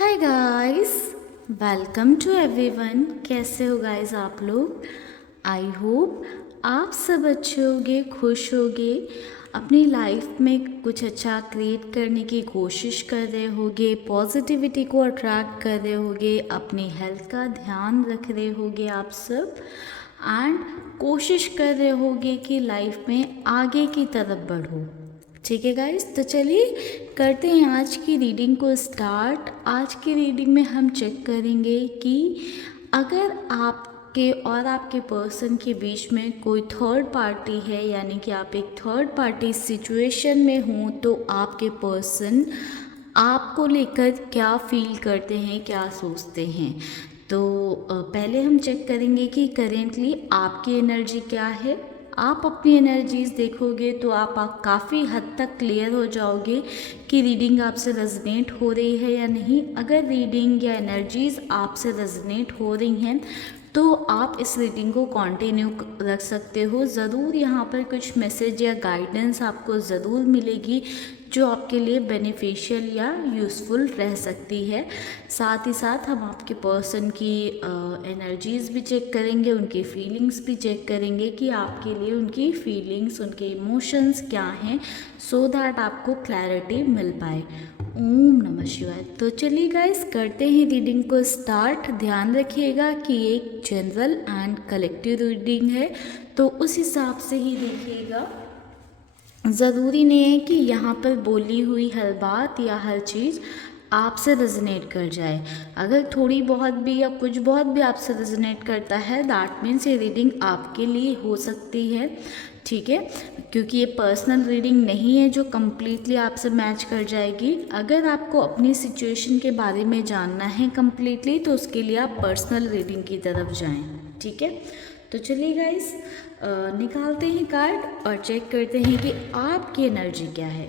Hi guys, welcome to everyone. कैसे हो guys आप लोग? आई होप आप सब अच्छे होगे, खुश होगे, अपनी लाइफ में कुछ अच्छा क्रिएट करने की कोशिश कर रहे होगे, पॉजिटिविटी को अट्रैक्ट कर रहे होगे, अपनी हेल्थ का ध्यान रख रहे होगे आप सब एंड कोशिश कर रहे होगे कि लाइफ में आगे की तरफ बढ़ो। ठीक है गाइस, तो चलिए करते हैं आज की रीडिंग को स्टार्ट। आज की रीडिंग में हम चेक करेंगे कि अगर आपके और आपके पर्सन के बीच में कोई थर्ड पार्टी है, यानी कि आप एक थर्ड पार्टी सिचुएशन में हो, तो आपके पर्सन आपको लेकर क्या फील करते हैं, क्या सोचते हैं। तो पहले हम चेक करेंगे कि करेंटली आपकी एनर्जी क्या है। आप अपनी एनर्जीज़ देखोगे तो आप काफ़ी हद तक क्लियर हो जाओगे कि रीडिंग आपसे रेजोनेट हो रही है या नहीं। अगर रीडिंग या एनर्जीज़ आपसे रेजोनेट हो रही हैं तो आप इस रीडिंग को कंटिन्यू रख सकते हो। ज़रूर यहाँ पर कुछ मैसेज या गाइडेंस आपको ज़रूर मिलेगी जो आपके लिए बेनिफिशियल या यूज़फुल रह सकती है। साथ ही साथ हम आपके पर्सन की एनर्जीज़ भी चेक करेंगे, उनकी फीलिंग्स भी चेक करेंगे कि आपके लिए उनकी फीलिंग्स, उनके इमोशंस क्या हैं, सो दैट आपको क्लैरिटी मिल पाए। ओम नमः शिवाय। तो चलिए गाइस करते हैं रीडिंग को स्टार्ट। ध्यान रखिएगा कि एक जनरल एंड कलेक्टिव रीडिंग है, तो उस हिसाब से ही देखिएगा। ज़रूरी नहीं है कि यहाँ पर बोली हुई हर बात या हर चीज़ आपसे रेजोनेट कर जाए। अगर थोड़ी बहुत भी या कुछ बहुत भी आपसे रेजोनेट करता है, दैट मीन्स ये रीडिंग आपके लिए हो सकती है। ठीक है, क्योंकि ये पर्सनल रीडिंग नहीं है जो कम्प्लीटली आपसे मैच कर जाएगी। अगर आपको अपनी सिचुएशन के बारे में जानना है कम्प्लीटली, तो उसके लिए आप पर्सनल रीडिंग की तरफ जाएं। ठीक है, तो चलिए गाइस निकालते हैं कार्ड और चेक करते हैं कि आपकी एनर्जी क्या है।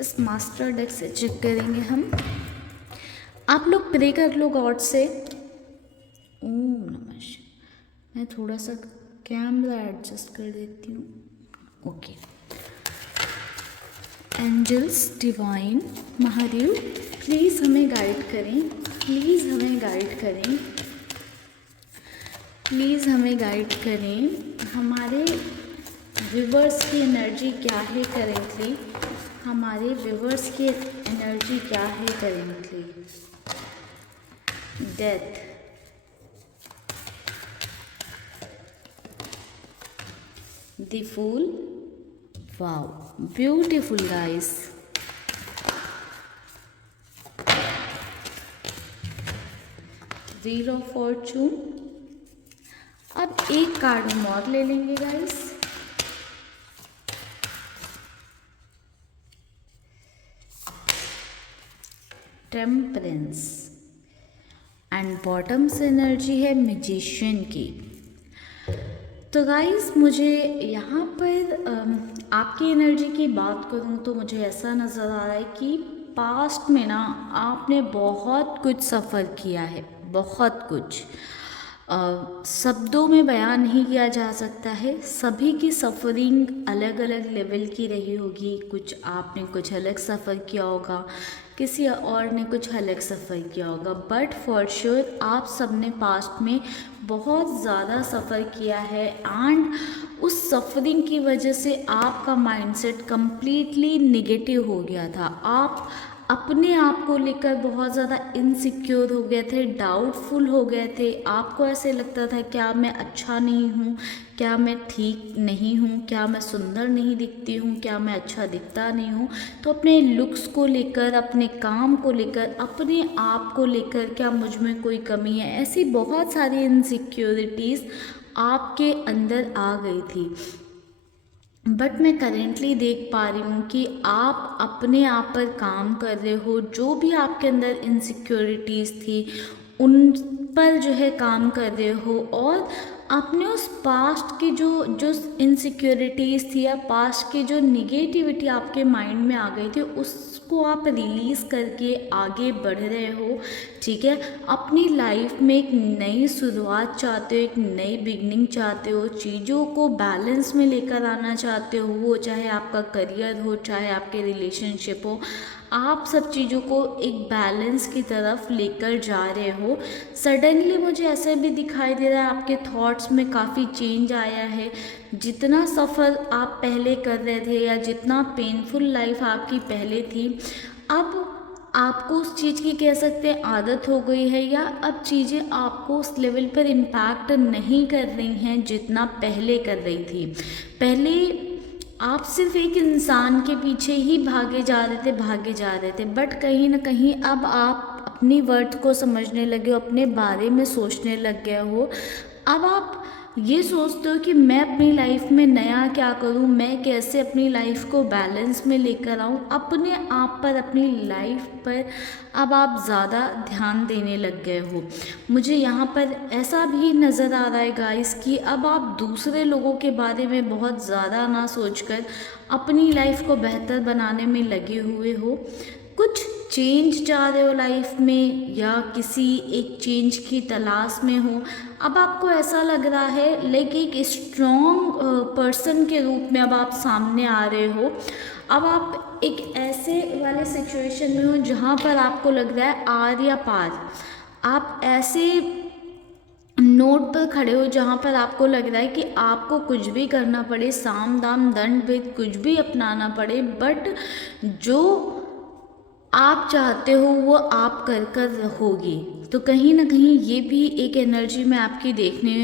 इस मास्टर डेक से चेक करेंगे हम। आप लोग प्रे कर लो गॉड से। ओम नमः शिवाय। मैं थोड़ा सा कैमरा एडजस्ट कर देती हूँ। Okay. Angels, divine, Mahadev, please हमें गाइड करें, प्लीज़ हमें गाइड करें, प्लीज़ हमें गाइड करें। हमारे व्यूवर्स की एनर्जी क्या है करेंटली, हमारे व्यूवर्स की एनर्जी क्या है currently. Death, the fool, wow beautiful guys. Wheel of fortune. अब एक कार्ड हम और ले लेंगे गाइस। टेम्परेंस एंड बॉटम से एनर्जी है मैजिशियन की। तो गाइस मुझे यहाँ पर आपकी एनर्जी की बात करूँ तो मुझे ऐसा नज़र आ रहा है कि पास्ट में ना आपने बहुत कुछ सफ़र किया है, बहुत कुछ शब्दों में बयान नहीं किया जा सकता है। सभी की सफ़रिंग अलग अलग लेवल की रही होगी। कुछ आपने कुछ अलग सफ़र किया होगा, किसी और ने कुछ अलग सफ़र किया होगा, बट फॉर श्योर आप सब ने पास्ट में बहुत ज़्यादा सफ़र किया है एंड उस सफ़रिंग की वजह से आपका माइंडसेट कम्प्लीटली निगेटिव हो गया था। आप अपने आप को लेकर बहुत ज़्यादा इनसिक्योर हो गए थे, डाउटफुल हो गए थे। आपको ऐसे लगता था क्या मैं अच्छा नहीं हूँ, क्या मैं ठीक नहीं हूँ, क्या मैं सुंदर नहीं दिखती हूँ, क्या मैं अच्छा दिखता नहीं हूँ। तो अपने लुक्स को लेकर, अपने काम को लेकर, अपने आप को लेकर क्या मुझ में कोई कमी है, ऐसी बहुत सारी इनसिक्योरिटीज़ आपके अंदर आ गई थी। बट मैं करेंटली देख पा रही हूँ कि आप अपने आप पर काम कर रहे हो। जो भी आपके अंदर इनसिक्योरिटीज़ थी उन पर जो है काम कर रहे हो और आपने उस पास्ट की जो जो इनसिक्योरिटीज़ थी या पास्ट की जो निगेटिविटी आपके माइंड में आ गई थी, उसको आप रिलीज़ करके आगे बढ़ रहे हो। ठीक है, अपनी लाइफ में एक नई शुरुआत चाहते हो, एक नई बिगनिंग चाहते हो, चीज़ों को बैलेंस में लेकर आना चाहते हो, वो चाहे आपका करियर हो, चाहे आपके रिलेशनशिप हो, आप सब चीज़ों को एक बैलेंस की तरफ लेकर जा रहे हो। सडनली मुझे ऐसा भी दिखाई दे रहा है आपके थॉट्स में काफ़ी चेंज आया है। जितना सफ़र आप पहले कर रहे थे या जितना पेनफुल लाइफ आपकी पहले थी, अब आपको उस चीज़ की कह सकते हैं आदत हो गई है, या अब चीज़ें आपको उस लेवल पर इम्पैक्ट नहीं कर रही हैं जितना पहले कर रही थी। पहले आप सिर्फ एक इंसान के पीछे ही भागे जा रहे थे, बट कहीं ना कहीं अब आप अपनी वर्थ को समझने लगे हो, अपने बारे में सोचने लग गए हो। अब आप ये सोचते हो कि मैं अपनी लाइफ में नया क्या करूं, मैं कैसे अपनी लाइफ को बैलेंस में लेकर आऊं, अपने आप पर, अपनी लाइफ पर अब आप ज़्यादा ध्यान देने लग गए हो। मुझे यहाँ पर ऐसा भी नज़र आ रहा है गाइस कि अब आप दूसरे लोगों के बारे में बहुत ज़्यादा ना सोचकर अपनी लाइफ को बेहतर बनाने में लगे हुए हो। कुछ चेंज चाह रहे हो लाइफ में, या किसी एक चेंज की तलाश में हो। अब आपको ऐसा लग रहा है लाइक एक स्ट्रॉन्ग पर्सन के रूप में अब आप सामने आ रहे हो। अब आप एक ऐसे वाले सिचुएशन में हो जहाँ पर आपको लग रहा है आर या पार। आप ऐसे नोट पर खड़े हो जहाँ पर आपको लग रहा है कि आपको कुछ भी करना पड़े, साम दाम दंड भेद कुछ भी अपनाना पड़े, बट जो आप चाहते हो वो आप कर कर रहोगी। तो कहीं ना कहीं ये भी एक एनर्जी में आपकी देखने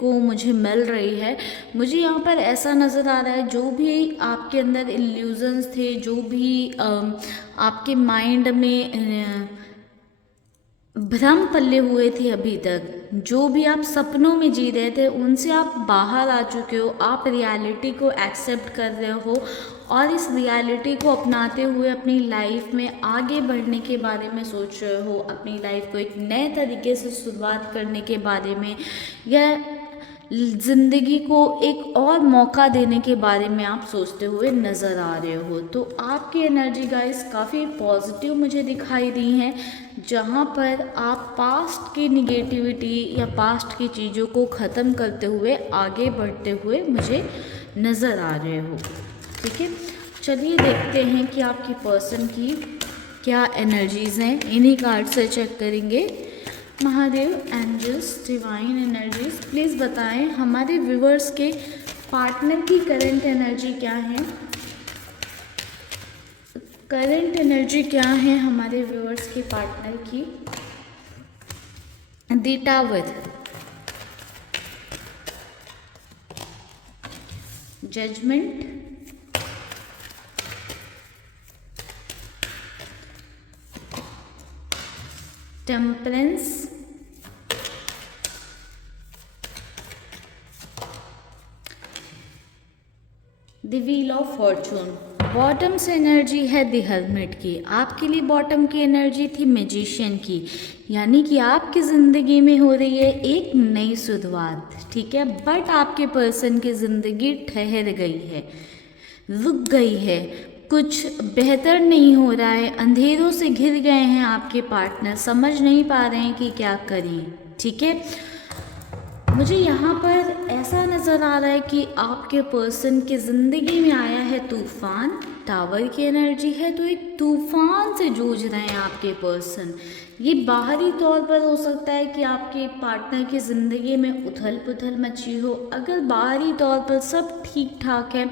को मुझे मिल रही है। मुझे यहाँ पर ऐसा नज़र आ रहा है जो भी आपके अंदर इल्यूजन्स थे, जो भी आपके माइंड में भ्रम पल्ले हुए थे अभी तक, जो भी आप सपनों में जी रहे थे, उनसे आप बाहर आ चुके हो। आप रियलिटी को एक्सेप्ट कर रहे हो और इस रियलिटी को अपनाते हुए अपनी लाइफ में आगे बढ़ने के बारे में सोच रहे हो, अपनी लाइफ को एक नए तरीके से शुरुआत करने के बारे में, या ज़िंदगी को एक और मौका देने के बारे में आप सोचते हुए नज़र आ रहे हो। तो आपकी एनर्जी गाइस काफ़ी पॉजिटिव मुझे दिखाई दी है, जहाँ पर आप पास्ट की निगेटिविटी या पास्ट की चीज़ों को ख़त्म करते हुए आगे बढ़ते हुए मुझे नज़र आ रहे हो। ठीक है, चलिए देखते हैं कि आपकी पर्सन की क्या एनर्जीज़ हैं। इन्हीं कार्ड से चेक करेंगे। Mahadev, angels, divine energies, please बताएं हमारे व्यूवर्स के पार्टनर की करंट एनर्जी क्या है। करंट एनर्जी क्या है हमारे व्यूवर्स के पार्टनर की। The tower, judgement, temperance, the wheel of fortune. Bottom से एनर्जी है द हर्मिट की। आपके लिए बॉटम की एनर्जी थी मैजिशियन की, यानी कि आपकी ज़िंदगी में हो रही है एक नई शुरुआत। ठीक है, बट आपके पर्सन की ज़िंदगी ठहर गई है, रुक गई है, कुछ बेहतर नहीं हो रहा है, अंधेरों से घिर गए हैं आपके पार्टनर, समझ नहीं पा रहे हैं कि क्या करें। ठीक है, मुझे यहाँ पर ऐसा नज़र आ रहा है कि आपके पर्सन की ज़िंदगी में आया है तूफ़ान। टावर की एनर्जी है, तो एक तूफ़ान से जूझ रहे हैं आपके पर्सन। ये बाहरी तौर पर हो सकता है कि आपके पार्टनर की ज़िंदगी में उथल पुथल मची हो। अगर बाहरी तौर पर सब ठीक ठाक है,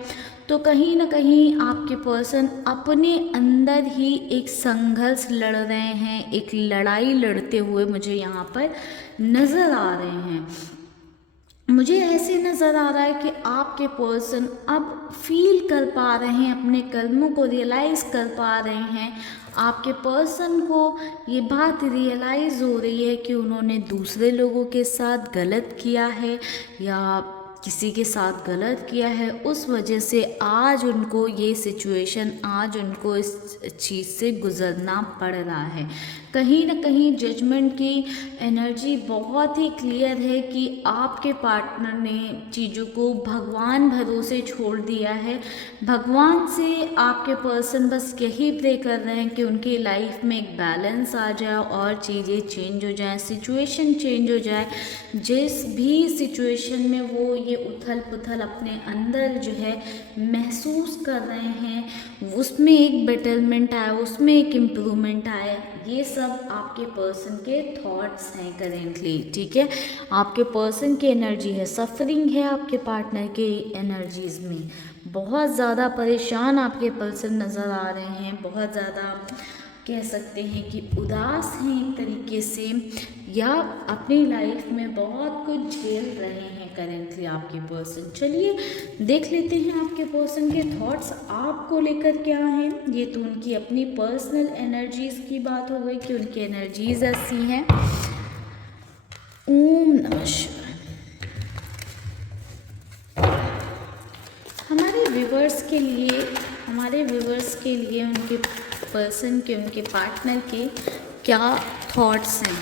तो कहीं ना कहीं आपके पर्सन अपने अंदर ही एक संघर्ष लड़ रहे हैं, एक लड़ाई लड़ते हुए मुझे यहाँ पर नज़र आ रहे हैं। मुझे ऐसे नज़र आ रहा है कि आपके पर्सन अब फील कर पा रहे हैं, अपने कर्मों को रियलाइज़ कर पा रहे हैं। आपके पर्सन को ये बात रियलाइज़ हो रही है कि उन्होंने दूसरे लोगों के साथ गलत किया है, या किसी के साथ गलत किया है, उस वजह से आज उनको ये सिचुएशन, आज उनको इस चीज़ से गुज़रना पड़ रहा है। कहीं ना कहीं जजमेंट की एनर्जी बहुत ही क्लियर है कि आपके पार्टनर ने चीज़ों को भगवान भरोसे छोड़ दिया है। भगवान से आपके पर्सन बस यही प्रे कर रहे हैं कि उनकी लाइफ में एक बैलेंस आ जाए और चीज़ें चेंज हो जाए, सिचुएशन चेंज हो जाए। जिस भी सिचुएशन में वो ये उथल पुथल अपने अंदर जो है महसूस कर रहे हैं, उसमें एक बेटरमेंट आए, उसमें एक इम्प्रूवमेंट आए। ये सब आपके पर्सन के थॉट्स हैं करेंटली, ठीक है। आपके पर्सन की एनर्जी है, सफरिंग है आपके पार्टनर के एनर्जीज में। बहुत ज़्यादा परेशान आपके पर्सन नज़र आ रहे हैं, बहुत ज़्यादा कह सकते हैं कि उदास हैं एक तरीके से, या अपनी लाइफ में बहुत कुछ झेल रहे हैं करेंटली आपके पर्सन। चलिए देख लेते हैं आपके पर्सन के थॉट्स आपको लेकर क्या हैं। ये तो उनकी अपनी पर्सनल एनर्जीज़ की बात हो गई कि उनकी एनर्जीज ऐसी हैं। ओम नमः शिवाय। हमारे व्यूवर्स के लिए उनके पर्सन के, उनके पार्टनर के क्या थॉट्स हैं।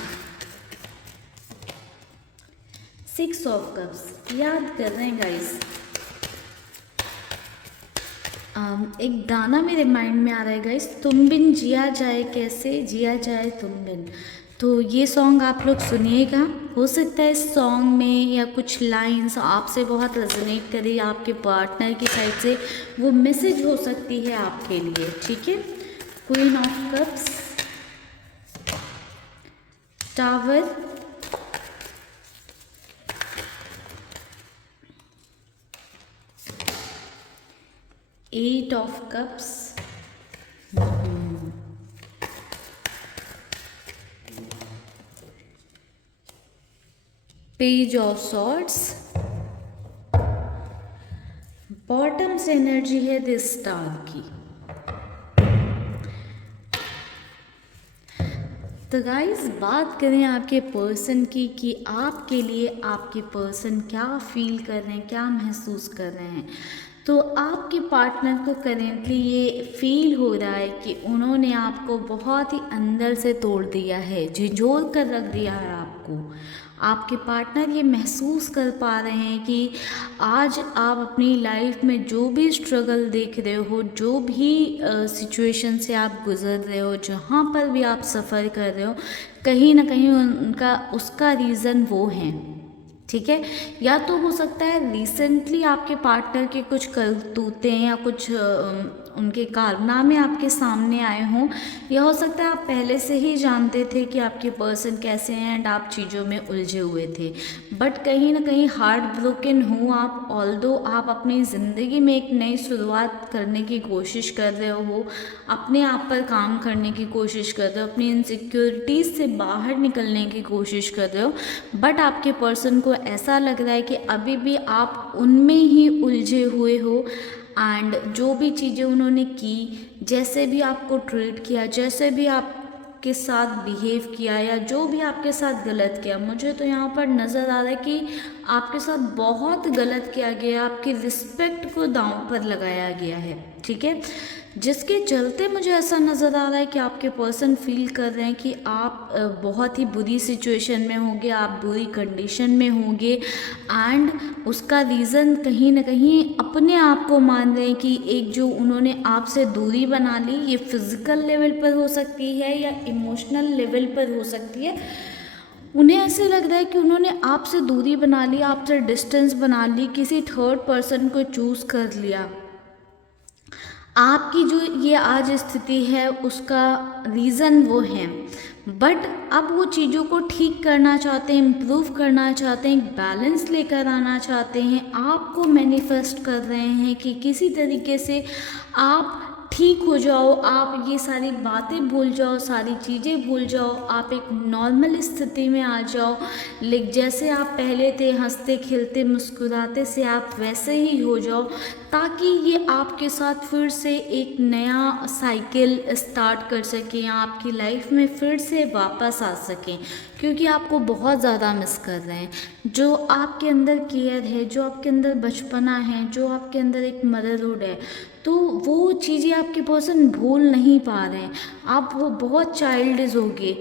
6 ऑफ कप्स याद कर रहे हैं गाइस। एक गाना मेरे माइंड में आ रहा है गाइस, तुम बिन जिया जाए कैसे, जिया जाए तुम बिन। तो ये सॉन्ग आप लोग सुनिएगा। हो सकता है इस सॉन्ग में या कुछ लाइंस आपसे बहुत रेजोनेट करे, आपके पार्टनर की साइड से वो मैसेज हो सकती है आपके लिए, ठीक है। Queen of cups, tower, eight of cups, page of swords, bottom से एनर्जी है दिस स्टार की। तो गाइस बात करें आपके पर्सन की कि आपके लिए आपके पर्सन क्या फील कर रहे हैं, क्या महसूस कर रहे हैं। तो आपके पार्टनर को करेंटली ये फील हो रहा है कि उन्होंने आपको बहुत ही अंदर से तोड़ दिया है, झिझोर कर रख दिया है आपको। आपके पार्टनर ये महसूस कर पा रहे हैं कि आज आप अपनी लाइफ में जो भी स्ट्रगल देख रहे हो, जो भी सिचुएशन से आप गुजर रहे हो, जहाँ पर भी आप सफ़र कर रहे हो, कहीं ना कहीं उनका उसका रीज़न वो है, ठीक है। या तो हो सकता है रिसेंटली आपके पार्टनर के कुछ करतूतें या कुछ उनके कारनामे आपके सामने आए हों, या हो सकता है आप पहले से ही जानते थे कि आपके पर्सन कैसे हैं एंड आप चीज़ों में उलझे हुए थे। बट कहीं ना कहीं हार्ट ब्रोकन हो आप, ऑल्दो आप अपनी ज़िंदगी में एक नई शुरुआत करने की कोशिश कर रहे हो, अपने आप पर काम करने की कोशिश कर रहे हो, अपनी इनसिक्योरिटीज़ से बाहर निकलने की कोशिश कर रहे हो, बट आपके पर्सन को ऐसा लग रहा है कि अभी भी आप उनमें ही उलझे हुए हो। एंड जो भी चीज़ें उन्होंने की, जैसे भी आपको ट्रीट किया, जैसे भी आपके साथ बिहेव किया, या जो भी आपके साथ गलत किया, मुझे तो यहाँ पर नज़र आ रहा है कि आपके साथ बहुत गलत किया गया, आपकी रिस्पेक्ट को दांव पर लगाया गया है, ठीक है। जिसके चलते मुझे ऐसा नज़र आ रहा है कि आपके पर्सन फील कर रहे हैं कि आप बहुत ही बुरी सिचुएशन में होंगे, आप बुरी कंडीशन में होंगे, एंड उसका रीज़न कहीं ना कहीं अपने आप को मान रहे हैं कि एक जो उन्होंने आपसे दूरी बना ली, ये फिज़िकल लेवल पर हो सकती है या इमोशनल लेवल पर हो सकती है। उन्हें ऐसे लग रहा है कि उन्होंने आपसे दूरी बना ली, आपसे डिस्टेंस बना ली, किसी थर्ड पर्सन को चूज़ कर लिया। आपकी जो ये आज स्थिति है उसका रीज़न वो है, बट अब वो चीज़ों को ठीक करना चाहते हैं, इम्प्रूव करना चाहते हैं, बैलेंस लेकर आना चाहते हैं, आपको मैनिफेस्ट कर रहे हैं कि किसी तरीके से आप ठीक हो जाओ, आप ये सारी बातें भूल जाओ, सारी चीज़ें भूल जाओ, आप एक नॉर्मल स्थिति में आ जाओ। लेकिन जैसे आप पहले थे, हंसते खेलते मुस्कुराते से आप वैसे ही हो जाओ, ताकि ये आपके साथ फिर से एक नया साइकिल स्टार्ट कर सकें, आपकी लाइफ में फिर से वापस आ सकें, क्योंकि आपको बहुत ज़्यादा मिस कर रहे हैं। जो आपके अंदर केयर है, जो आपके अंदर बचपना है, जो आपके अंदर एक मदरहुड है, तो वो चीज़ें आपके पर्सन भूल नहीं पा रहे हैं। आप वो बहुत चाइल्डिश होगे,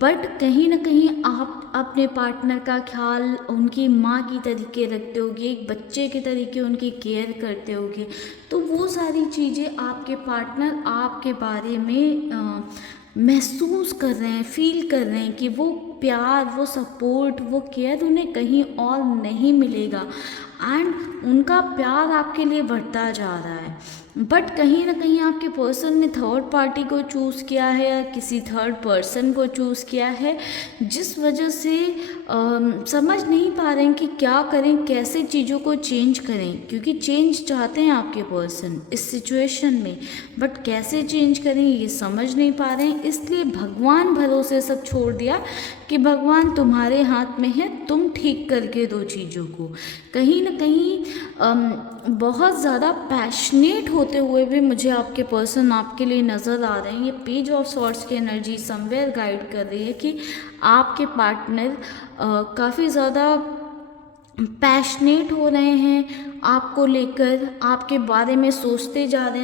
बट कहीं ना कहीं आप अपने पार्टनर का ख्याल उनकी माँ की तरीके रखते होगे, एक बच्चे के तरीके उनकी केयर करते होगे। तो वो सारी चीज़ें आपके पार्टनर आपके बारे में महसूस कर रहे हैं, फील कर रहे हैं कि वो प्यार, वो सपोर्ट, वो केयर उन्हें कहीं और नहीं मिलेगा, एंड उनका प्यार आपके लिए बढ़ता जा रहा है। बट कहीं ना कहीं आपके पर्सन ने थर्ड पार्टी को चूज़ किया है या किसी थर्ड पर्सन को चूज़ किया है, जिस वजह से समझ नहीं पा रहे हैं कि क्या करें, कैसे चीज़ों को चेंज करें, क्योंकि चेंज चाहते हैं आपके पर्सन इस सिचुएशन में, बट कैसे चेंज करें ये समझ नहीं पा रहे हैं। इसलिए भगवान भरोसे सब छोड़ दिया कि भगवान तुम्हारे हाथ में है, तुम ठीक करके दो चीज़ों को। कहीं ना कहीं बहुत ज़्यादा पैशनेट होते हुए भी मुझे आपके पर्सन आपके लिए नज़र आ रहे हैं। ये पेज ऑफ सॉर्ट्स की एनर्जी समवेयर गाइड कर रही है कि आपके पार्टनर काफ़ी ज़्यादा पैशनेट हो रहे हैं आपको लेकर, आपके बारे में सोचते जा रहे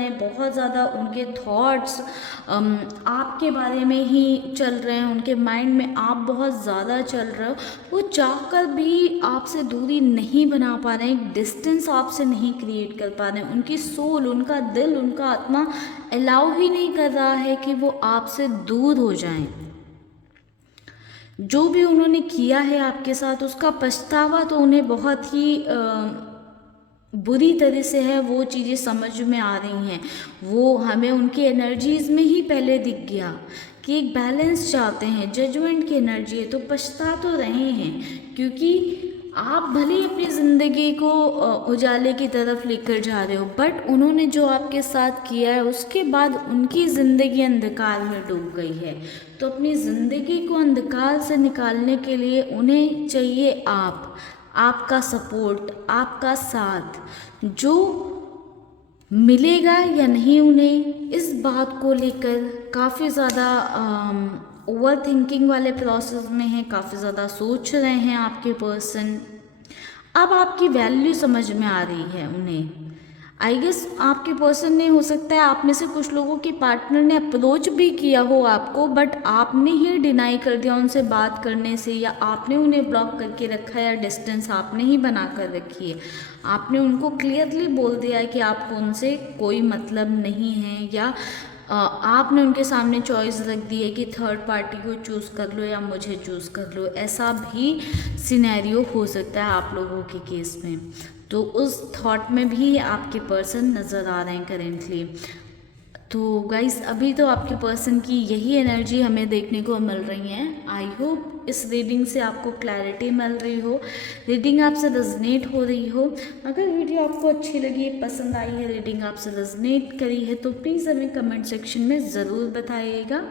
हैं, बहुत ज़्यादा उनके थॉट्स आपके बारे में ही चल रहे हैं, उनके माइंड में आप बहुत ज़्यादा चल रहे हो। वो चाहकर भी आपसे दूरी नहीं बना पा रहे हैं, एक डिस्टेंस आपसे नहीं क्रिएट कर पा रहे हैं। उनकी सोल, उनका दिल, उनका आत्मा अलाउ ही नहीं कर रहा है कि वो आपसे दूर हो जाएं। जो भी उन्होंने किया है आपके साथ, उसका पछतावा तो उन्हें बहुत ही बुरी तरह से है, वो चीज़ें समझ में आ रही हैं। वो हमें उनकी एनर्जीज़ में ही पहले दिख गया कि एक बैलेंस चाहते हैं, जजमेंट की एनर्जी है, तो पछता तो रहे हैं, क्योंकि आप भले ही अपनी ज़िंदगी को उजाले की तरफ लेकर जा रहे हो, बट उन्होंने जो आपके साथ किया है उसके बाद उनकी ज़िंदगी अंधकार में डूब गई है। तो अपनी ज़िंदगी को अंधकार से निकालने के लिए उन्हें चाहिए आपका सपोर्ट, आपका साथ। जो मिलेगा या नहीं उन्हें, इस बात को लेकर काफ़ी ज़्यादा ओवर थिंकिंग वाले प्रोसेस में हैं, काफ़ी ज़्यादा सोच रहे हैं आपके पर्सन। अब आपकी वैल्यू समझ में आ रही है उन्हें। आई गेस आपके पर्सन ने, हो सकता है आप में से कुछ लोगों के पार्टनर ने अप्रोच भी किया हो आपको, बट आपने ही डिनाई कर दिया उनसे बात करने से, या आपने उन्हें ब्लॉक करके रखा है, या डिस्टेंस आपने ही बना कर रखी है। आपने उनको क्लियरली बोल दिया है कि आपको उनसे कोई मतलब नहीं है, या आपने उनके सामने चॉइस रख दी है कि थर्ड पार्टी को चूज़ कर लो या मुझे चूज़ कर लो। ऐसा भी सिनेरियो हो सकता है आप लोगों के केस में। तो उस थॉट में भी आपके पर्सन नज़र आ रहे हैं करेंटली। तो गाइस, अभी तो आपके पर्सन की यही एनर्जी हमें देखने को मिल रही है। आई होप इस रीडिंग से आपको क्लैरिटी मिल रही हो, रीडिंग आपसे रेजोनेट हो रही हो। अगर वीडियो आपको अच्छी लगी, पसंद आई है, रीडिंग आपसे रेजोनेट करी है, तो प्लीज़ हमें कमेंट सेक्शन में ज़रूर बताइएगा।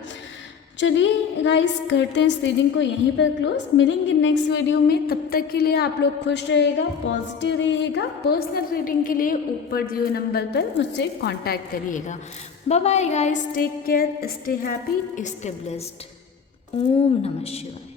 चलिए गाइस, करते हैं इस रीडिंग को यहीं पर क्लोज। मिलेंगे नेक्स्ट वीडियो में, तब तक के लिए आप लोग खुश रहेगा, पॉजिटिव रहिएगा। पर्सनल रीडिंग के लिए ऊपर दिए हुए नंबर पर मुझसे कांटेक्ट करिएगा। Bye bye guys, take care, stay happy, stay blessed. ओम नमः शिवाय।